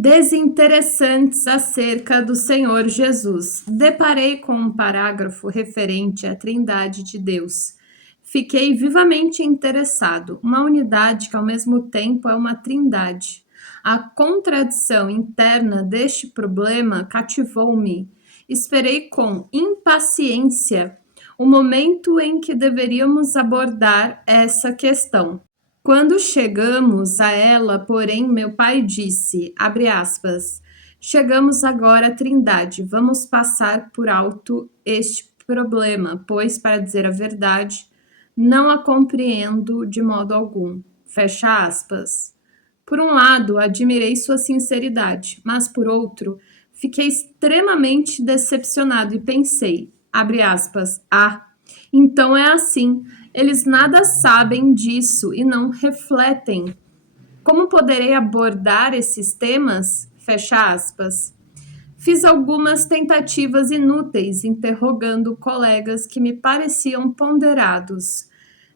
Desinteressantes acerca do Senhor Jesus. Deparei com um parágrafo referente à Trindade de Deus. Fiquei vivamente interessado. Uma unidade que ao mesmo tempo é uma trindade. A contradição interna deste problema cativou-me. Esperei com impaciência o momento em que deveríamos abordar essa questão. Quando chegamos a ela, porém, meu pai disse, abre aspas, chegamos agora à Trindade, vamos passar por alto este problema, pois, para dizer a verdade, não a compreendo de modo algum. Fecha aspas. Por um lado, admirei sua sinceridade, mas por outro, fiquei extremamente decepcionado e pensei, abre aspas, então é assim, eles nada sabem disso e não refletem. Como poderei abordar esses temas? Fecha aspas. Fiz algumas tentativas inúteis, interrogando colegas que me pareciam ponderados.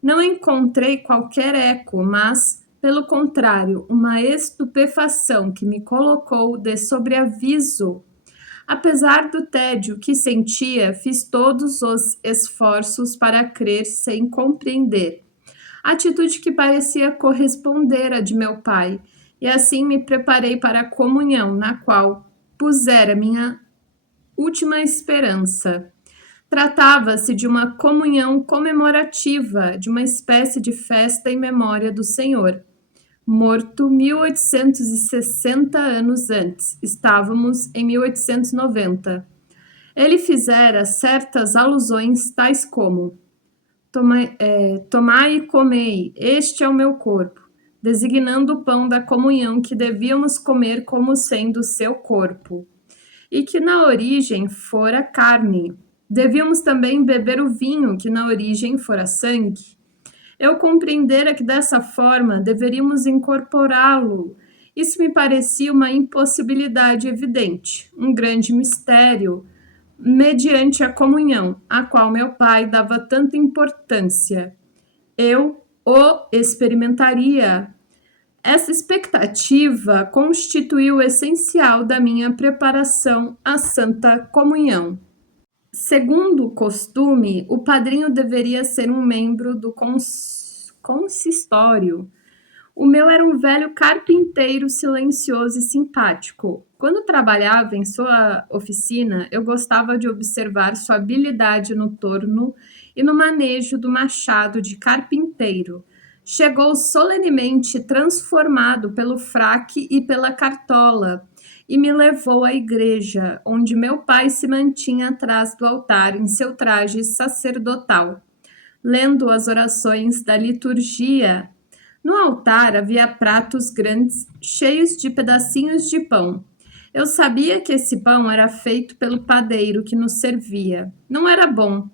Não encontrei qualquer eco, mas, pelo contrário, uma estupefação que me colocou de sobreaviso. Apesar do tédio que sentia, fiz todos os esforços para crer sem compreender. Atitude que parecia corresponder à de meu pai, e assim me preparei para a comunhão, na qual pusera minha última esperança. Tratava-se de uma comunhão comemorativa, de uma espécie de festa em memória do Senhor. Morto 1860 anos antes, estávamos em 1890. Ele fizera certas alusões tais como tomai e comei, este é o meu corpo, designando o pão da comunhão que devíamos comer como sendo seu corpo, e que na origem fora carne. Devíamos também beber o vinho, que na origem fora sangue. Eu compreendera que dessa forma deveríamos incorporá-lo. Isso me parecia uma impossibilidade evidente, um grande mistério, mediante a comunhão, a qual meu pai dava tanta importância. Eu o experimentaria. Essa expectativa constituiu o essencial da minha preparação à Santa Comunhão. Segundo o costume, o padrinho deveria ser um membro do consistório. O meu era um velho carpinteiro silencioso e simpático. Quando trabalhava em sua oficina, eu gostava de observar sua habilidade no torno e no manejo do machado de carpinteiro. Chegou solenemente transformado pelo fraque e pela cartola e me levou à igreja, onde meu pai se mantinha atrás do altar em seu traje sacerdotal, lendo as orações da liturgia. No altar havia pratos grandes, cheios de pedacinhos de pão. Eu sabia que esse pão era feito pelo padeiro que nos servia. Não era bom,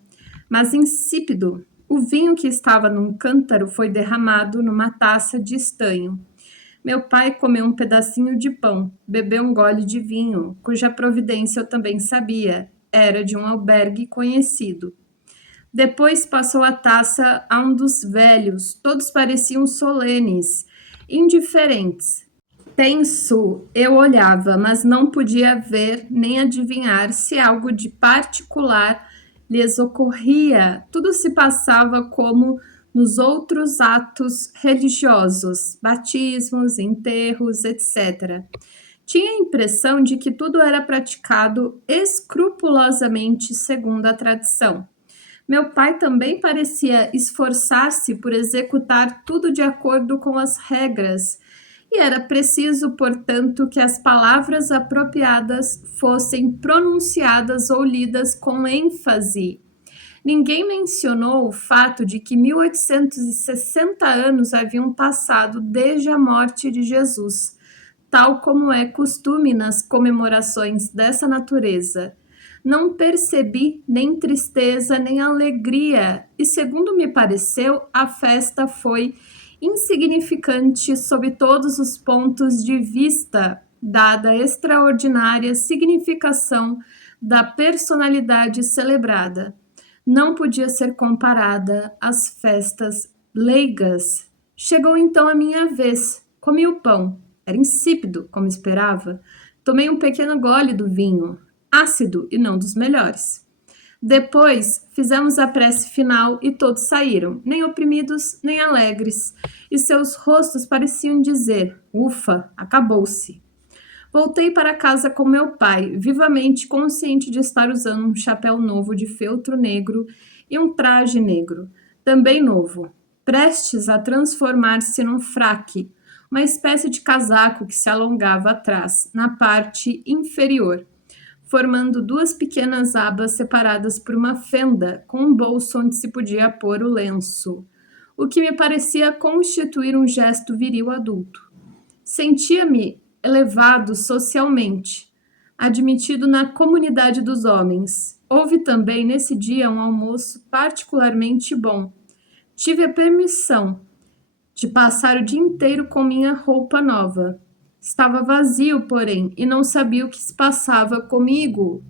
mas insípido. O vinho que estava num cântaro foi derramado numa taça de estanho. Meu pai comeu um pedacinho de pão, bebeu um gole de vinho, cuja providência eu também sabia. Era de um albergue conhecido. Depois passou a taça a um dos velhos. Todos pareciam solenes, indiferentes. Tenso, eu olhava, mas não podia ver nem adivinhar se algo de particular lhes ocorria. Tudo se passava como nos outros atos religiosos, batismos, enterros, etc. Tinha a impressão de que tudo era praticado escrupulosamente segundo a tradição. Meu pai também parecia esforçar-se por executar tudo de acordo com as regras, e era preciso, portanto, que as palavras apropriadas fossem pronunciadas ou lidas com ênfase. Ninguém mencionou o fato de que 1860 anos haviam passado desde a morte de Jesus, tal como é costume nas comemorações dessa natureza. Não percebi nem tristeza nem alegria, e segundo me pareceu, a festa foi insignificante sob todos os pontos de vista, dada a extraordinária significação da personalidade celebrada. Não podia ser comparada às festas leigas. Chegou então a minha vez. Comi o pão. Era insípido, como esperava. Tomei um pequeno gole do vinho, ácido e não dos melhores. Depois, fizemos a prece final e todos saíram, nem oprimidos, nem alegres, e seus rostos pareciam dizer: ufa, acabou-se. Voltei para casa com meu pai, vivamente consciente de estar usando um chapéu novo de feltro negro e um traje negro, também novo, prestes a transformar-se num fraque, uma espécie de casaco que se alongava atrás, na parte inferior, formando duas pequenas abas separadas por uma fenda com um bolso onde se podia pôr o lenço, o que me parecia constituir um gesto viril adulto. Sentia-me elevado socialmente, admitido na comunidade dos homens. Houve também nesse dia um almoço particularmente bom. Tive a permissão de passar o dia inteiro com minha roupa nova. Estava vazio, porém, e não sabia o que se passava comigo.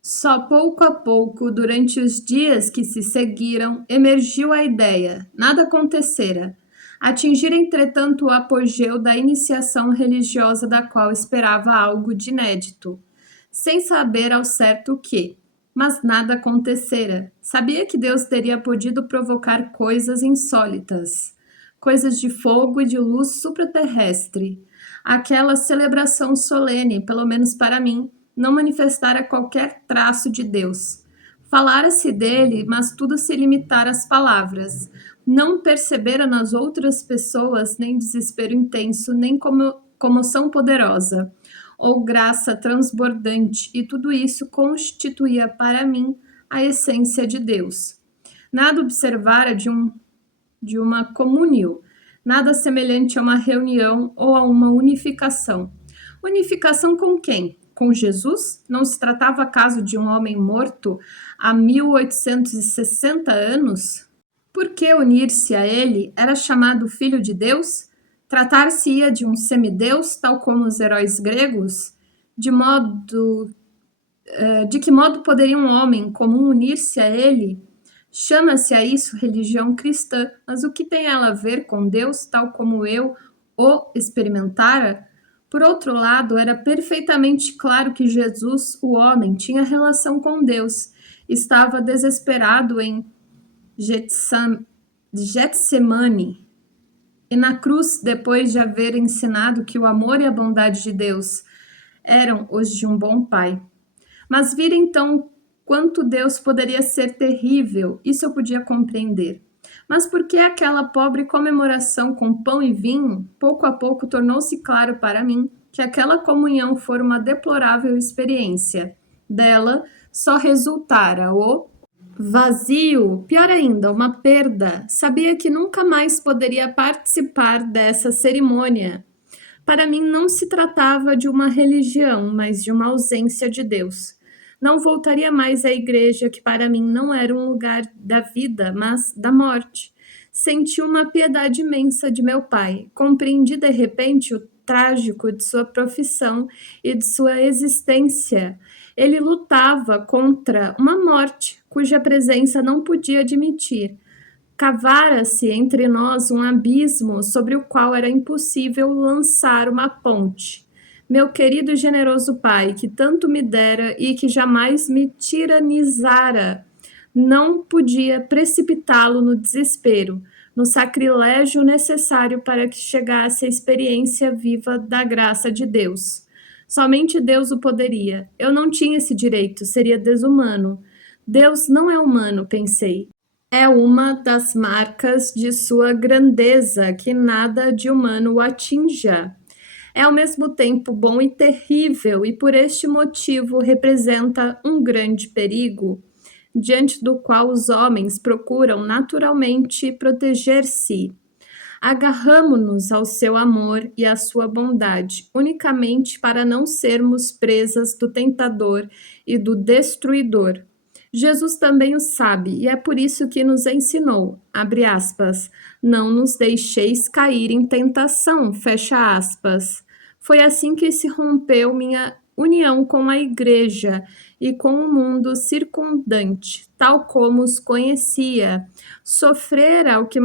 Só pouco a pouco, durante os dias que se seguiram, emergiu a ideia. Nada acontecera. Atingir, entretanto, o apogeu da iniciação religiosa da qual esperava algo de inédito, sem saber ao certo o que. Mas nada acontecera. Sabia que Deus teria podido provocar coisas insólitas, coisas de fogo e de luz supraterrestre. Aquela celebração solene, pelo menos para mim, não manifestara qualquer traço de Deus. Falara-se dele, mas tudo se limitara às palavras. Não percebera nas outras pessoas nem desespero intenso, nem comoção poderosa, ou graça transbordante, e tudo isso constituía para mim a essência de Deus. Nada observara de uma comunhão, nada semelhante a uma reunião ou a uma unificação. Unificação com quem? Com Jesus? Não se tratava acaso de um homem morto há 1860 anos? Por que unir-se a ele era chamado filho de Deus? Tratar-se-ia de um semideus, tal como os heróis gregos? De que modo poderia um homem comum unir-se a ele? Chama-se a isso religião cristã, mas o que tem ela a ver com Deus, tal como eu o experimentara? Por outro lado, era perfeitamente claro que Jesus, o homem, tinha relação com Deus. Estava desesperado em Getsemane e na cruz, depois de haver ensinado que o amor e a bondade de Deus eram os de um bom pai. Mas vira então quanto Deus poderia ser terrível, isso eu podia compreender. Mas por que aquela pobre comemoração com pão e vinho? Pouco a pouco tornou-se claro para mim que aquela comunhão fora uma deplorável experiência. Dela só resultara o vazio, pior ainda, uma perda. Sabia que nunca mais poderia participar dessa cerimônia. Para mim não se tratava de uma religião, mas de uma ausência de Deus. Não voltaria mais à igreja, que para mim não era um lugar da vida, mas da morte. Senti uma piedade imensa de meu pai. Compreendi de repente o trágico de sua profissão e de sua existência. Ele lutava contra uma morte cuja presença não podia admitir. Cavara-se entre nós um abismo sobre o qual era impossível lançar uma ponte. Meu querido e generoso pai, que tanto me dera e que jamais me tiranizara, não podia precipitá-lo no desespero, no sacrilégio necessário para que chegasse à experiência viva da graça de Deus. Somente Deus o poderia. Eu não tinha esse direito, seria desumano. Deus não é humano, pensei. É uma das marcas de sua grandeza que nada de humano o atinja. É ao mesmo tempo bom e terrível, e por este motivo representa um grande perigo, diante do qual os homens procuram naturalmente proteger-se. Agarramo-nos ao seu amor e à sua bondade, unicamente para não sermos presas do tentador e do destruidor. Jesus também o sabe, e é por isso que nos ensinou, abre aspas, não nos deixeis cair em tentação, fecha aspas. Foi assim que se rompeu minha união com a igreja e com o mundo circundante, tal como os conhecia. Sofrera o que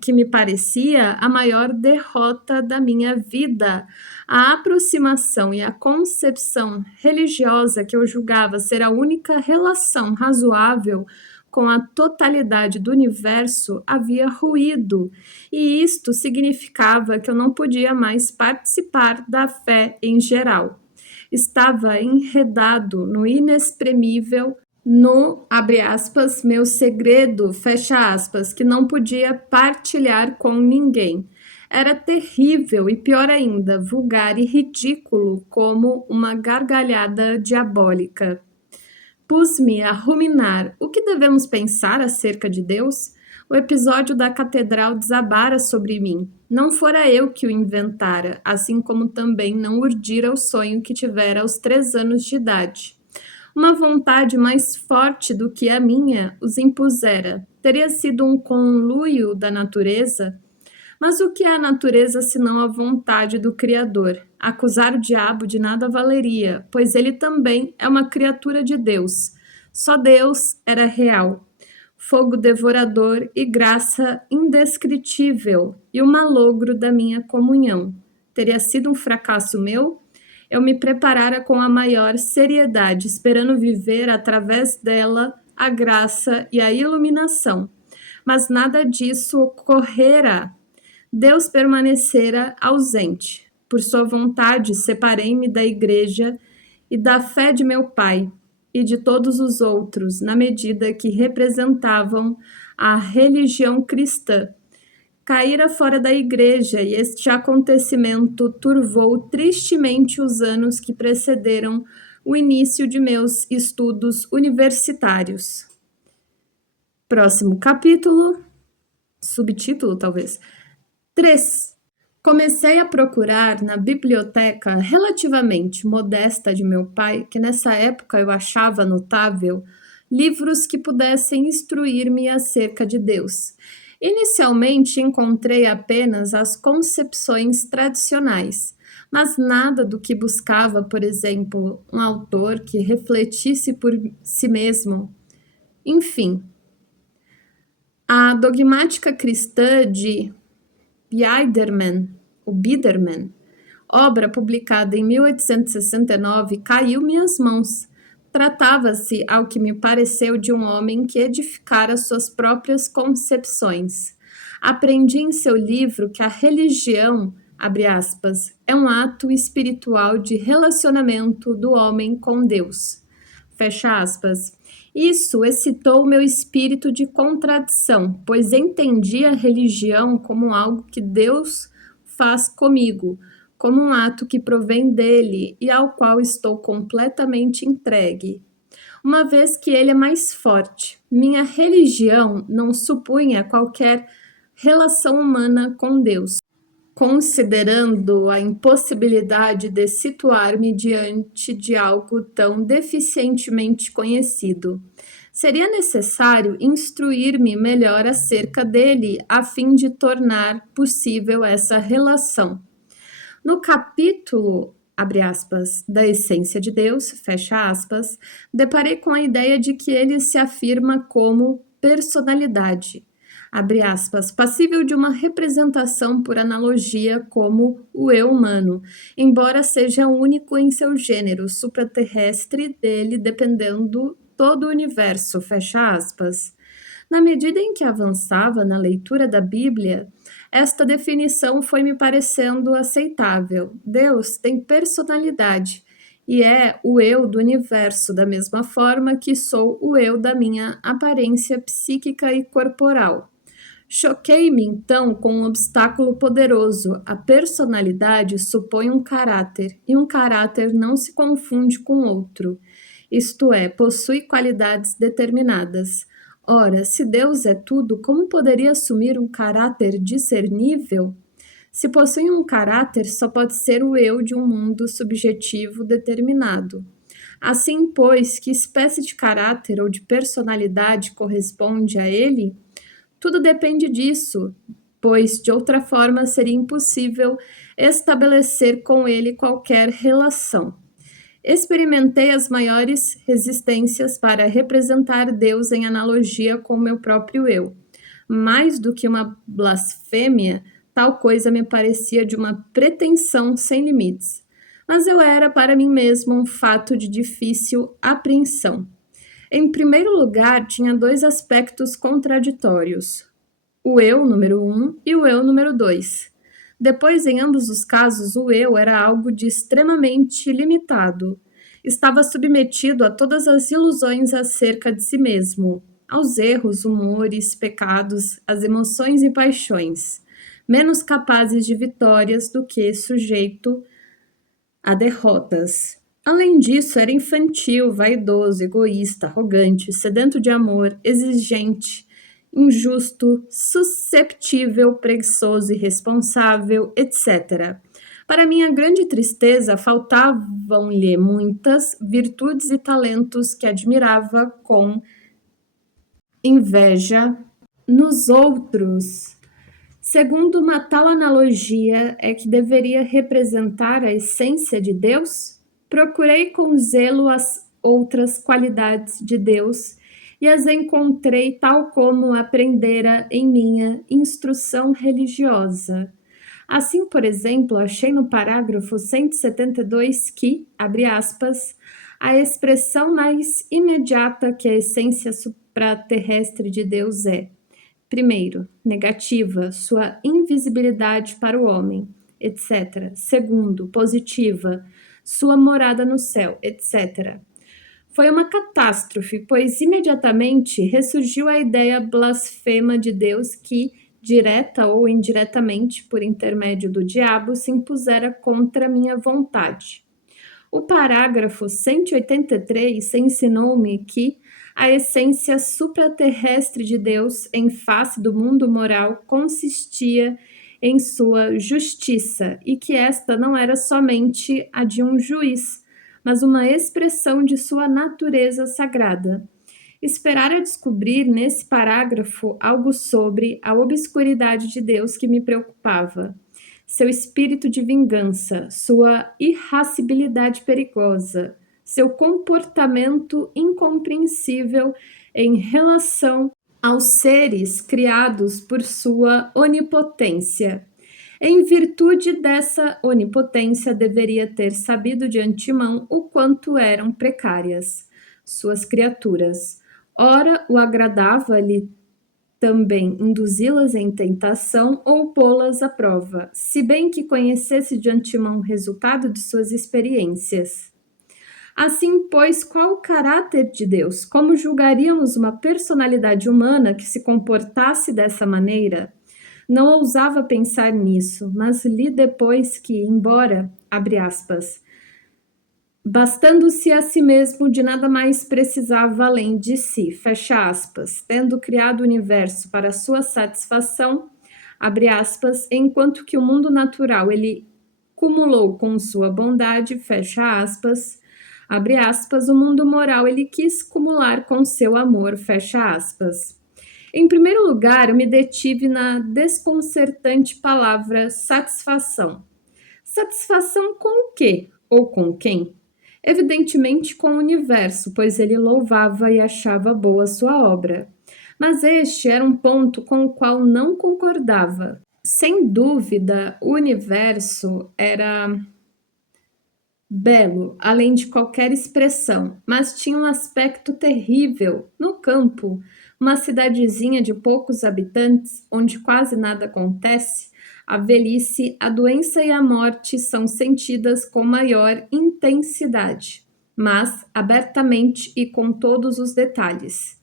que me parecia a maior derrota da minha vida. A aproximação e a concepção religiosa que eu julgava ser a única relação razoável com a totalidade do universo havia ruído, e isto significava que eu não podia mais participar da fé em geral. Estava enredado no inexprimível, no, abre aspas, meu segredo, fecha aspas, que não podia partilhar com ninguém. Era terrível e, pior ainda, vulgar e ridículo como uma gargalhada diabólica. Pus-me a ruminar o que devemos pensar acerca de Deus. O episódio da catedral desabara sobre mim. Não fora eu que o inventara, assim como também não urdira o sonho que tivera aos 3 anos de idade. Uma vontade mais forte do que a minha os impusera. Teria sido um conluio da natureza? Mas o que é a natureza senão a vontade do Criador? Acusar o diabo de nada valeria, pois ele também é uma criatura de Deus. Só Deus era real. Fogo devorador e graça indescritível, e o malogro da minha comunhão. Teria sido um fracasso meu? Eu me preparara com a maior seriedade, esperando viver através dela a graça e a iluminação. Mas nada disso ocorrera. Deus permanecera ausente. Por sua vontade, separei-me da igreja e da fé de meu pai e de todos os outros, na medida que representavam a religião cristã. Caíra fora da igreja e este acontecimento turvou tristemente os anos que precederam o início de meus estudos universitários. Próximo capítulo, subtítulo talvez. 3. Comecei a procurar na biblioteca relativamente modesta de meu pai, que nessa época eu achava notável, livros que pudessem instruir-me acerca de Deus. Inicialmente encontrei apenas as concepções tradicionais, mas nada do que buscava, por exemplo, um autor que refletisse por si mesmo. Enfim, a dogmática cristã de Biderman, obra publicada em 1869, caiu-me às mãos. Tratava-se, ao que me pareceu, de um homem que edificara suas próprias concepções. Aprendi em seu livro que a religião, abre aspas, é um ato espiritual de relacionamento do homem com Deus. Fecha aspas. Isso excitou meu espírito de contradição, pois entendi a religião como algo que Deus faz comigo, como um ato que provém dele e ao qual estou completamente entregue. Uma vez que ele é mais forte, minha religião não supunha qualquer relação humana com Deus. Considerando a impossibilidade de situar-me diante de algo tão deficientemente conhecido, seria necessário instruir-me melhor acerca dele, a fim de tornar possível essa relação. No capítulo, abre aspas, da essência de Deus, fecha aspas, deparei com a ideia de que ele se afirma como personalidade, abre aspas, passível de uma representação por analogia como o eu humano, embora seja único em seu gênero supraterrestre dele dependendo todo o universo, fecha aspas. Na medida em que avançava na leitura da Bíblia, esta definição foi me parecendo aceitável. Deus tem personalidade e é o eu do universo, da mesma forma que sou o eu da minha aparência psíquica e corporal. Choquei-me, então, com um obstáculo poderoso. A personalidade supõe um caráter, e um caráter não se confunde com outro. Isto é, possui qualidades determinadas. Ora, se Deus é tudo, como poderia assumir um caráter discernível? Se possui um caráter, só pode ser o eu de um mundo subjetivo determinado. Assim, pois, que espécie de caráter ou de personalidade corresponde a ele? Tudo depende disso, pois de outra forma seria impossível estabelecer com ele qualquer relação. Experimentei as maiores resistências para representar Deus em analogia com meu próprio eu. Mais do que uma blasfêmia, tal coisa me parecia de uma pretensão sem limites. Mas eu era para mim mesmo um fato de difícil apreensão. Em primeiro lugar, tinha dois aspectos contraditórios: o eu número um e o eu número dois. Depois, em ambos os casos, o eu era algo de extremamente limitado. Estava submetido a todas as ilusões acerca de si mesmo, aos erros, humores, pecados, às emoções e paixões, menos capazes de vitórias do que sujeito a derrotas. Além disso, era infantil, vaidoso, egoísta, arrogante, sedento de amor, exigente, injusto, susceptível, preguiçoso, irresponsável, etc. Para minha grande tristeza, faltavam-lhe muitas virtudes e talentos que admirava com inveja nos outros. Segundo uma tal analogia, é que deveria representar a essência de Deus? Procurei com zelo as outras qualidades de Deus e as encontrei tal como aprendera em minha instrução religiosa. Assim, por exemplo, achei no parágrafo 172 que, abre aspas, a expressão mais imediata que a essência supraterrestre de Deus é: primeiro, negativa, sua invisibilidade para o homem, etc. Segundo, positiva, sua morada no céu, etc. Foi uma catástrofe, pois imediatamente ressurgiu a ideia blasfema de Deus que, direta ou indiretamente, por intermédio do diabo, se impusera contra minha vontade. O parágrafo 183 ensinou-me que a essência supraterrestre de Deus em face do mundo moral consistia em sua justiça e que esta não era somente a de um juiz, mas uma expressão de sua natureza sagrada. Esperara descobrir nesse parágrafo algo sobre a obscuridade de Deus que me preocupava, seu espírito de vingança, sua irascibilidade perigosa, seu comportamento incompreensível em relação aos seres criados por sua onipotência. Em virtude dessa onipotência, deveria ter sabido de antemão o quanto eram precárias suas criaturas. Ora, o agradava-lhe também induzi-las em tentação ou pô-las à prova, se bem que conhecesse de antemão o resultado de suas experiências. Assim, pois, qual o caráter de Deus? Como julgaríamos uma personalidade humana que se comportasse dessa maneira? Não ousava pensar nisso, mas li depois que, embora, abre aspas, bastando-se a si mesmo, de nada mais precisava além de si, fecha aspas, tendo criado o universo para sua satisfação, abre aspas, enquanto que o mundo natural ele cumulou com sua bondade, fecha aspas, abre aspas, o mundo moral ele quis cumular com seu amor, fecha aspas. Em primeiro lugar, eu me detive na desconcertante palavra satisfação. Satisfação com o quê? Ou com quem? Evidentemente com o universo, pois ele louvava e achava boa sua obra. Mas este era um ponto com o qual não concordava. Sem dúvida, o universo era belo, além de qualquer expressão, mas tinha um aspecto terrível. No campo, uma cidadezinha de poucos habitantes, onde quase nada acontece, a velhice, a doença e a morte são sentidas com maior intensidade, mas abertamente e com todos os detalhes.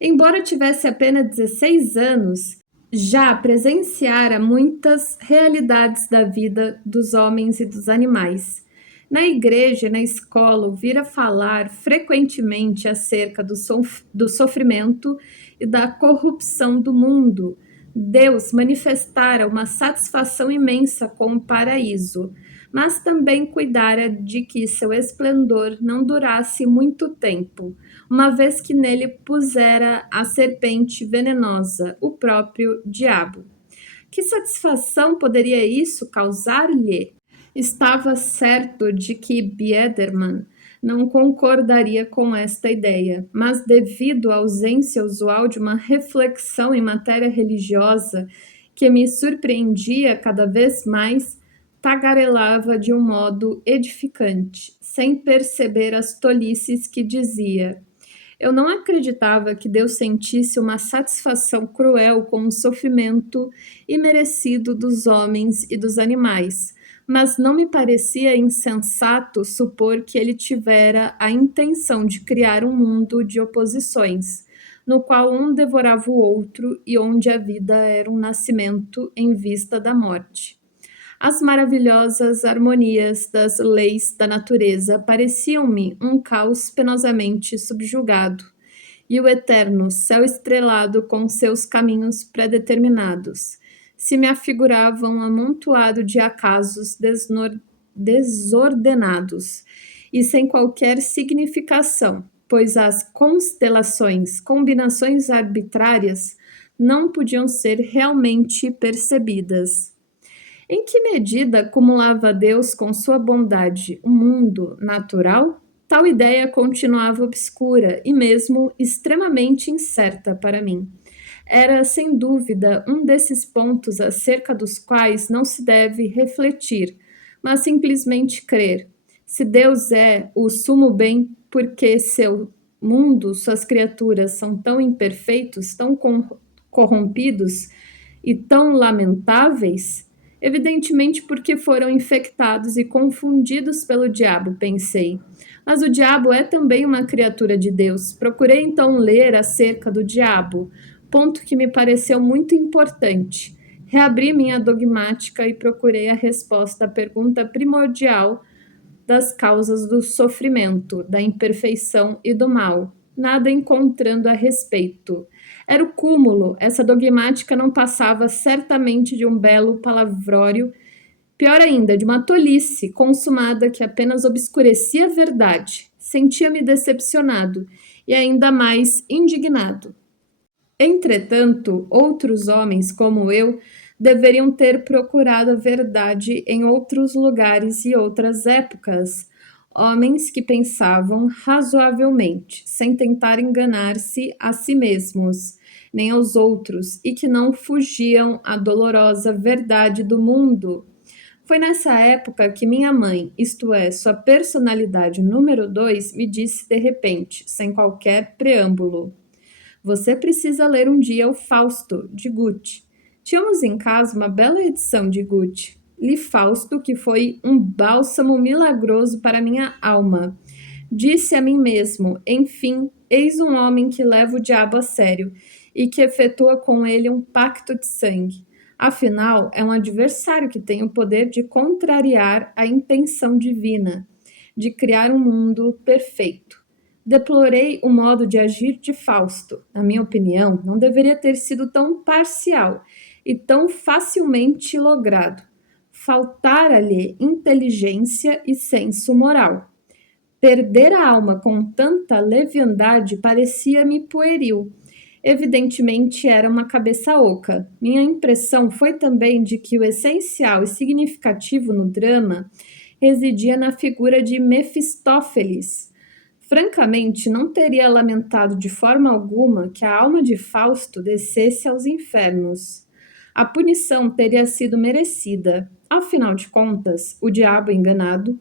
Embora tivesse apenas 16 anos, já presenciara muitas realidades da vida dos homens e dos animais. Na igreja e na escola, ouvira falar frequentemente acerca do sofrimento e da corrupção do mundo. Deus manifestara uma satisfação imensa com o paraíso, mas também cuidara de que seu esplendor não durasse muito tempo, uma vez que nele pusera a serpente venenosa, o próprio diabo. Que satisfação poderia isso causar-lhe? Estava certo de que Biederman não concordaria com esta ideia, mas devido à ausência usual de uma reflexão em matéria religiosa que me surpreendia cada vez mais, tagarelava de um modo edificante, sem perceber as tolices que dizia. Eu não acreditava que Deus sentisse uma satisfação cruel com o sofrimento imerecido dos homens e dos animais, mas não me parecia insensato supor que ele tivera a intenção de criar um mundo de oposições, no qual um devorava o outro e onde a vida era um nascimento em vista da morte. As maravilhosas harmonias das leis da natureza pareciam-me um caos penosamente subjugado, e o eterno céu estrelado com seus caminhos pré-determinados se me afigurava um amontoado de acasos desordenados e sem qualquer significação, pois as constelações, combinações arbitrárias, não podiam ser realmente percebidas. Em que medida acumulava Deus com sua bondade o mundo natural? Tal ideia continuava obscura e mesmo extremamente incerta para mim. Era, sem dúvida, um desses pontos acerca dos quais não se deve refletir, mas simplesmente crer. Se Deus é o sumo bem, por que seu mundo, suas criaturas são tão imperfeitos, tão corrompidos e tão lamentáveis? Evidentemente porque foram infectados e confundidos pelo diabo, pensei. Mas o diabo é também uma criatura de Deus. Procurei então ler acerca do diabo, ponto que me pareceu muito importante. Reabri minha dogmática e procurei a resposta à pergunta primordial das causas do sofrimento, da imperfeição e do mal, nada encontrando a respeito. Era o cúmulo, essa dogmática não passava certamente de um belo palavrório, pior ainda, de uma tolice consumada que apenas obscurecia a verdade. Sentia-me decepcionado e ainda mais indignado. Entretanto, outros homens como eu deveriam ter procurado a verdade em outros lugares e outras épocas. Homens que pensavam razoavelmente, sem tentar enganar-se a si mesmos, nem aos outros, e que não fugiam à dolorosa verdade do mundo. Foi nessa época que minha mãe, isto é, sua personalidade número 2, me disse de repente, sem qualquer preâmbulo: Você precisa ler um dia o Fausto, de Goethe. Tínhamos em casa uma bela edição de Goethe. Li Fausto, que foi um bálsamo milagroso para minha alma. Disse a mim mesmo, enfim, eis um homem que leva o diabo a sério e que efetua com ele um pacto de sangue. Afinal, é um adversário que tem o poder de contrariar a intenção divina, de criar um mundo perfeito. Deplorei o modo de agir de Fausto. Na minha opinião, não deveria ter sido tão parcial e tão facilmente logrado. Faltara-lhe inteligência e senso moral. Perder a alma com tanta leviandade parecia-me pueril. Evidentemente era uma cabeça oca. Minha impressão foi também de que o essencial e significativo no drama residia na figura de Mefistófeles. Francamente, não teria lamentado de forma alguma que a alma de Fausto descesse aos infernos. A punição teria sido merecida. Afinal de contas, o diabo enganado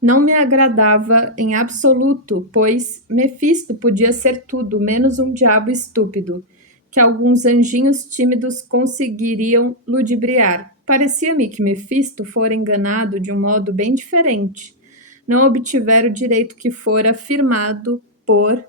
não me agradava em absoluto, pois Mefisto podia ser tudo menos um diabo estúpido, que alguns anjinhos tímidos conseguiriam ludibriar. Parecia-me que Mefisto fora enganado de um modo bem diferente. Não obtivera o direito que fora firmado por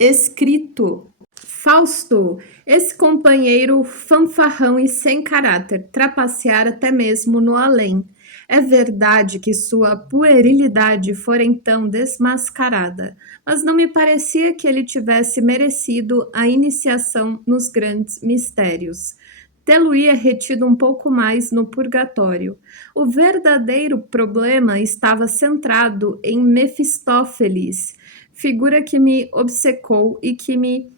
escrito. Fausto, esse companheiro fanfarrão e sem caráter, trapacear até mesmo no além. É verdade que sua puerilidade fora então desmascarada, mas não me parecia que ele tivesse merecido a iniciação nos grandes mistérios. Tê-lo-ia retido um pouco mais no purgatório. O verdadeiro problema estava centrado em Mefistófeles, figura que me obcecou e que me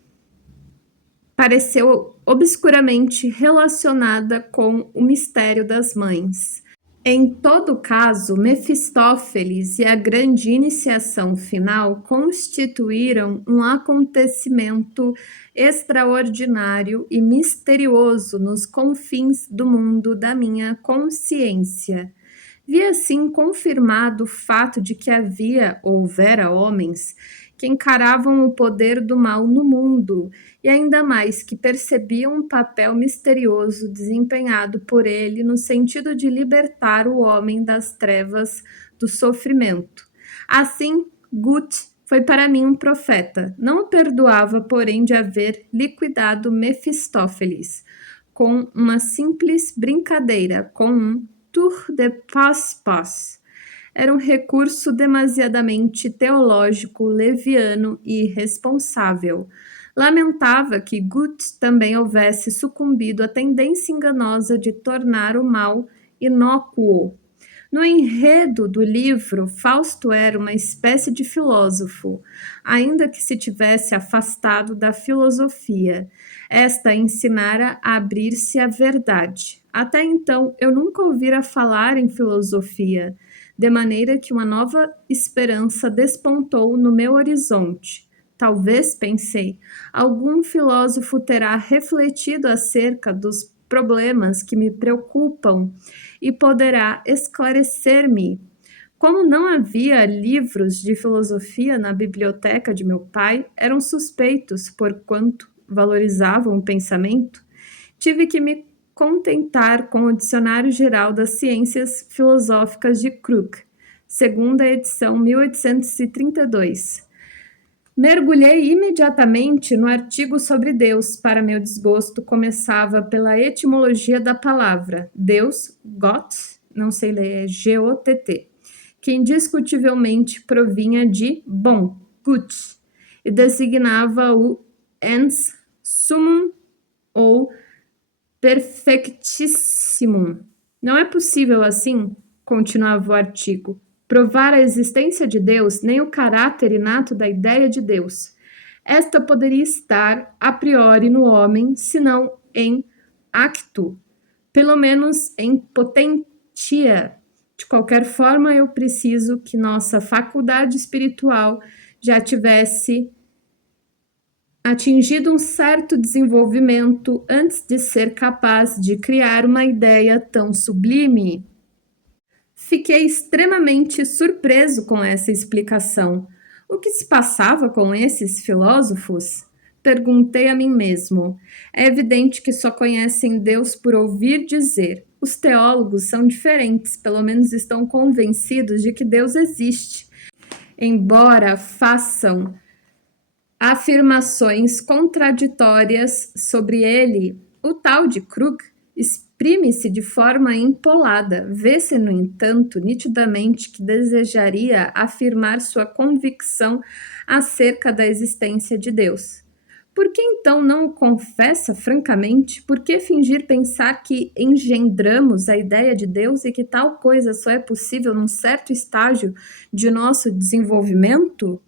pareceu obscuramente relacionada com o mistério das mães. Em todo caso, Mefistófeles e a grande iniciação final constituíram um acontecimento extraordinário e misterioso nos confins do mundo da minha consciência. Vi assim confirmado o fato de que houvera homens que encaravam o poder do mal no mundo e ainda mais que percebiam um papel misterioso desempenhado por ele no sentido de libertar o homem das trevas do sofrimento. Assim, Gut foi para mim um profeta. Não o perdoava, porém, de haver liquidado Mefistófeles com uma simples brincadeira, com um tour de passe-passe. Era um recurso demasiadamente teológico, leviano e irresponsável. Lamentava que Gut também houvesse sucumbido à tendência enganosa de tornar o mal inócuo. No enredo do livro, Fausto era uma espécie de filósofo, ainda que se tivesse afastado da filosofia. Esta ensinara a abrir-se à verdade. Até então, eu nunca ouvira falar em filosofia, de maneira que uma nova esperança despontou no meu horizonte. Talvez, pensei, algum filósofo terá refletido acerca dos problemas que me preocupam e poderá esclarecer-me. Como não havia livros de filosofia na biblioteca de meu pai, eram suspeitos, porquanto valorizavam o pensamento, tive que me contentar com o Dicionário Geral das Ciências Filosóficas de Crook, segunda edição 1832. Mergulhei imediatamente no artigo sobre Deus. Para meu desgosto, começava pela etimologia da palavra Deus, Gott, não sei ler, é G-O-T-T, que indiscutivelmente provinha de bom, gut, e designava o ens summum ou perfectissimum. Não é possível assim, continuava o artigo, provar a existência de Deus nem o caráter inato da ideia de Deus. Esta poderia estar a priori no homem, senão em actu, pelo menos em potentia. De qualquer forma, eu preciso que nossa faculdade espiritual já tivesse atingido um certo desenvolvimento antes de ser capaz de criar uma ideia tão sublime. Fiquei extremamente surpreso com essa explicação. O que se passava com esses filósofos? Perguntei a mim mesmo. É evidente que só conhecem Deus por ouvir dizer. Os teólogos são diferentes, pelo menos estão convencidos de que Deus existe, embora façam afirmações contraditórias sobre ele. O tal de Krug exprime-se de forma empolada. Vê-se, no entanto, nitidamente que desejaria afirmar sua convicção acerca da existência de Deus. Por que então não o confessa francamente? Por que fingir pensar que engendramos a ideia de Deus e que tal coisa só é possível num certo estágio de nosso desenvolvimento?